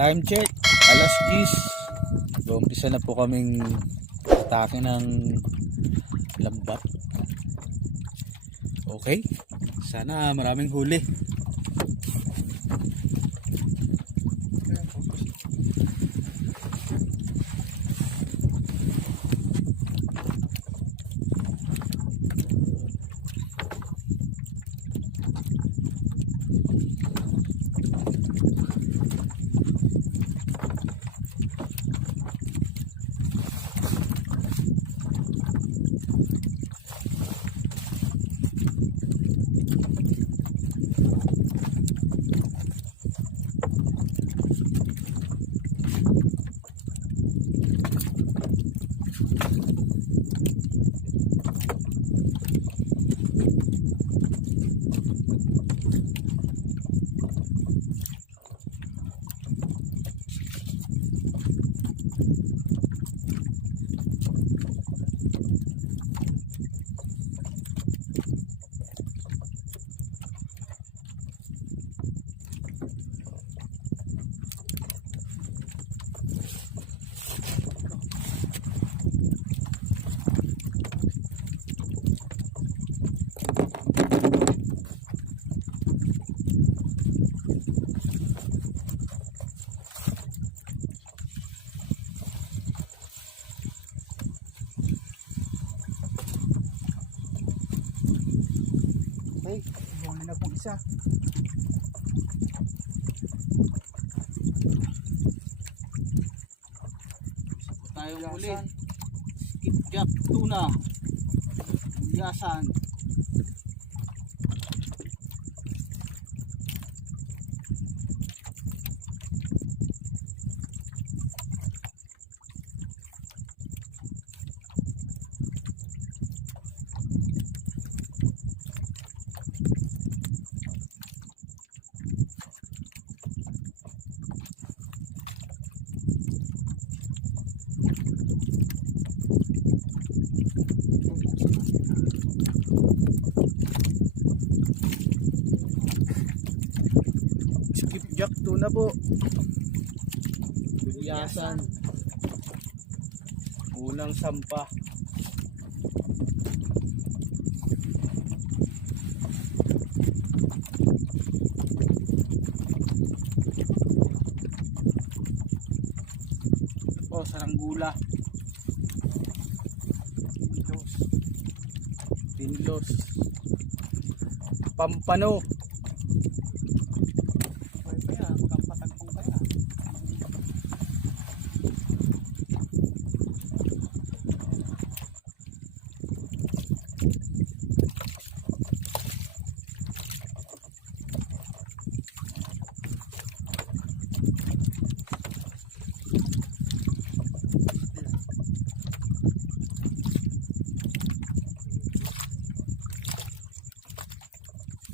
Time check, alas 10. So, umpisa na po kaming atake ng lambat. Okay, sana maraming huli. Okay, huli na po isa. Tayong huli. Skipjack tuna. Yasan. Skipjack tuna po. Yasan. Unang sampa. Oh, saranggula. Tinlos. Pampano.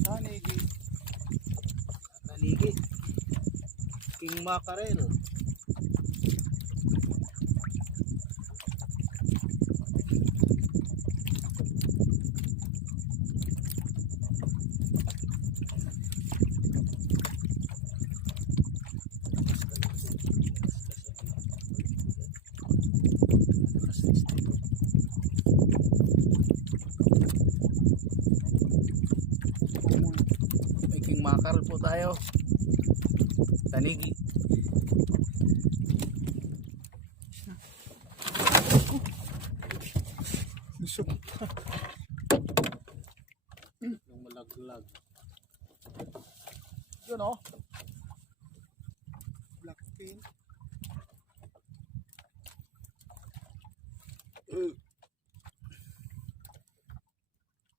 Tanigue. Tanigue. King mackerel. May king mackerel po tayo. Tanigue. Lusog. Yung malaglag. Yun o. Black pin.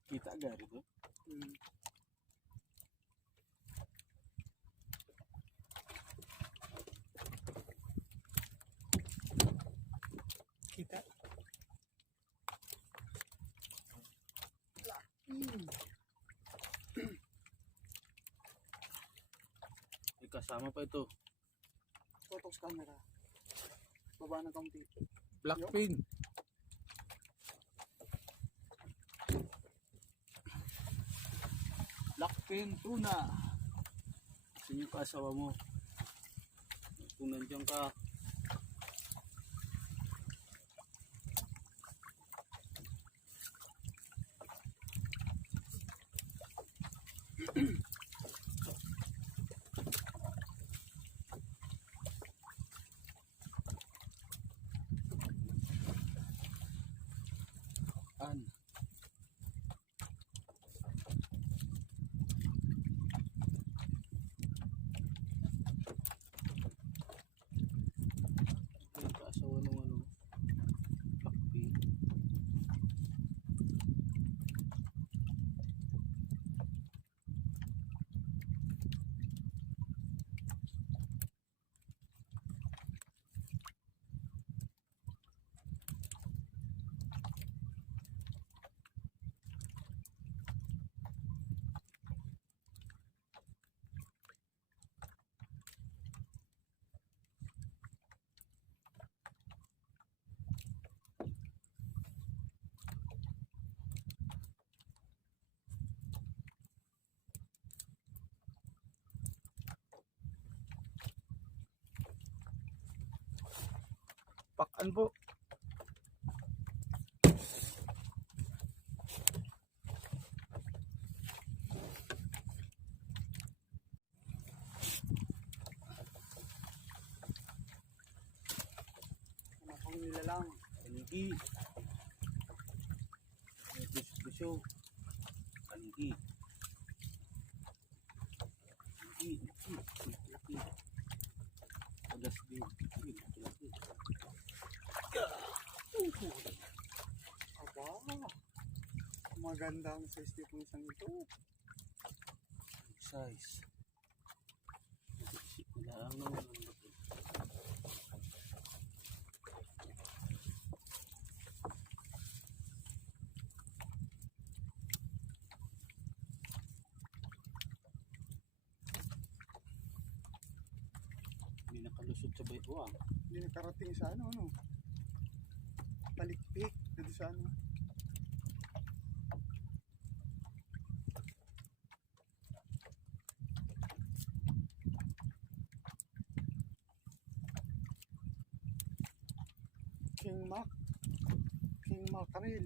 Kita agad ito. Kita. May kasama pa ito. Photos camera. Baba ng kaunti. Blackpin. Blackpin tuna. Saan yung kasawa mo? Kung nandiyan ka. An. Yung kasawa ng ano, blackpink. Pakan po. Ano pang nilalang? Tanigue. Puso. Tanigue. Tanigue. Laki. Agas din. Laki. Aba, maganda ang size nitong isang ito. Size. Wala lang naman ang laki. Hindi nakalusot sa baytuang. Hindi nakarating sa ano. Palikpik. Dito sa ano. King Mackerel.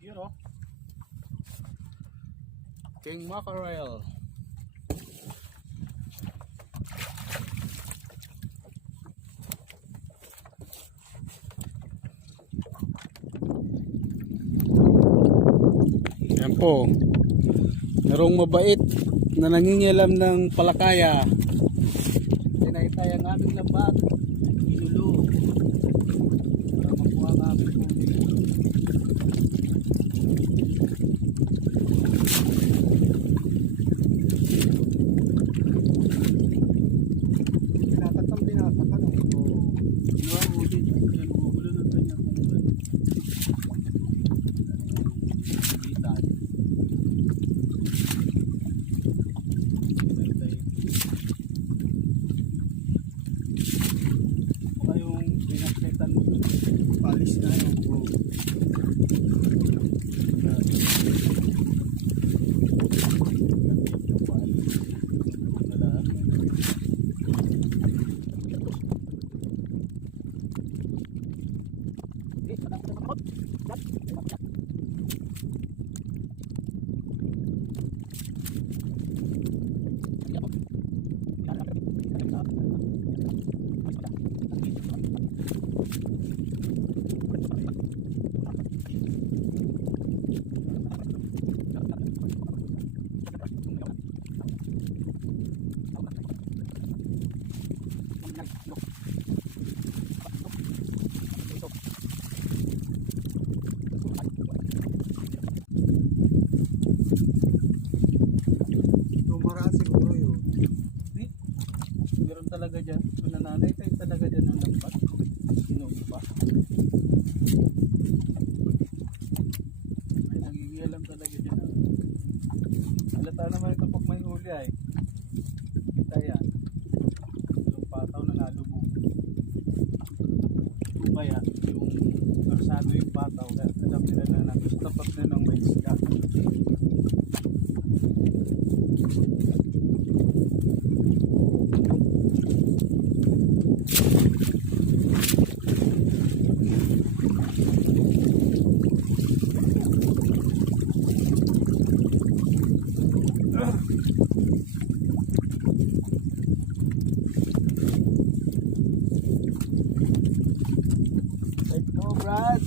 Yun o. King Mackerel. Yan po. Merong mabait na nangingialam ng palakaya. Tinaytay ang aming lambat. Pinulo. Para makuha ang aming huli. Palis na yun. Tumaraan siguro yun. Hindi. Meron talaga dyan. Manananay tayo talaga dyan ng lambat. Sinuwi pa. May nangingialam talaga dyan. Halata naman ito pag may huli ay. Kita yan. Yung pataw na nalubog. Kung kaya yung karsado yung pataw. Alam nila na nandun sa tapat na ng may isda. Let's go, Brad!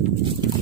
Nagkalasan.